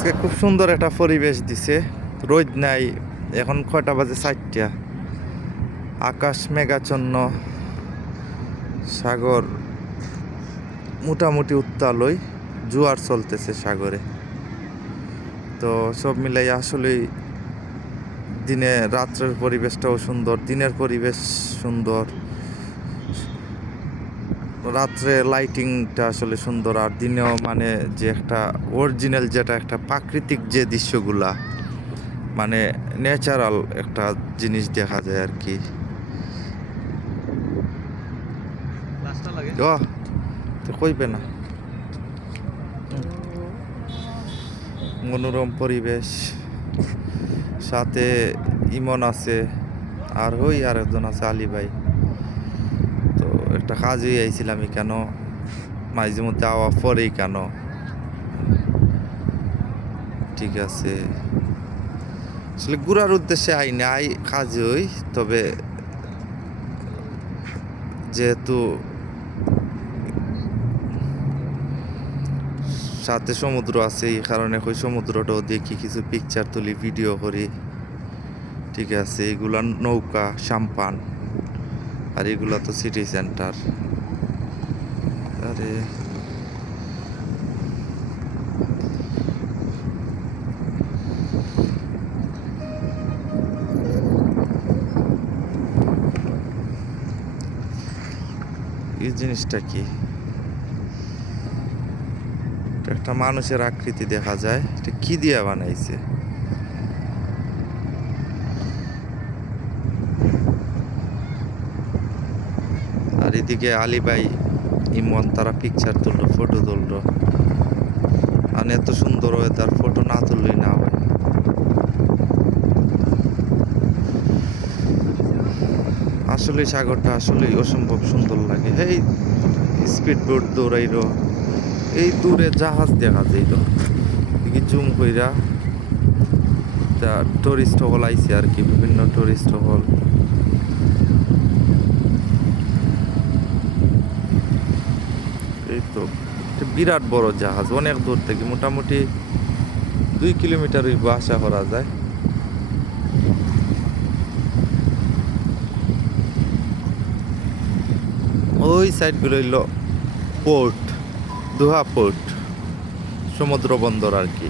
আজকে খুব সুন্দর একটা পরিবেশ দিছে, রোদ নাই। এখন কয়টা বাজে? 4টা। আকাশ মেঘাচ্ছন্ন, সাগর মোটামুটি উত্তালই, জোয়ার চলতেছে সাগরে। তো সব মিলাই আসলেই দিনে রাত্রের পরিবেশটাও সুন্দর, দিনের পরিবেশ সুন্দর, রাত্রে লাইটিংটা আসলে সুন্দর, আর দিনেও মানে যে একটা অরিজিনাল যেটা একটা প্রাকৃতিক যে দৃশ্যগুলা, মানে ন্যাচারাল একটা জিনিস দেখা যায় আর কি। ও তো কইবে না, মনোরম পরিবেশ, সাথে ইমন আছে, আর আরেকজন আছে আলী ভাই। তো একটা কাজই আইছিলাম কেন, মাঝে মধ্যে আওয়া পরেই কেন, ঠিক আছে। আসলে ঘুরার উদ্দেশ্যে আই কাজে হই, তবে যেহেতু সাথে সমুদ্র আছে, এই কারণে ওই সমুদ্রটাও দেখি, কিছু পিকচার তুলি, ভিডিও করি, ঠিক আছে। এগুলা নৌকা, সাম্পান, আর এগুলা তো সিটি সেন্টার। আরে এই জিনিসটা কি, একটা মানুষের আকৃতি দেখা যায়, এটা কি দিয়ে বানাইছে? আর এদিকে আলী ভাই, ইমন তারা পিকচার তুললো, ফটো তুললো। আর এত সুন্দর ওয়েদার, ফটো না তুললেই না হয়। আসলে সাগরটা আসলে অসম্ভব সুন্দর লাগে। এই স্পিড বোট দৌড়াইলো, এই দূরে জাহাজ দেখা যাইল, দেখি জুম কইরা। তা টুরিস্ট হল আইছে আর কি, বিভিন্ন টুরিস্ট হল। এই তো বিরাট বড় জাহাজ, অনেক দূর থেকে, মোটামুটি 2 কিলোমিটার আশা করা যায়। ওই সাইডগুলো হইল পোর্ট, দোহা পোর্ট, সমুদ্র বন্দর আর কি।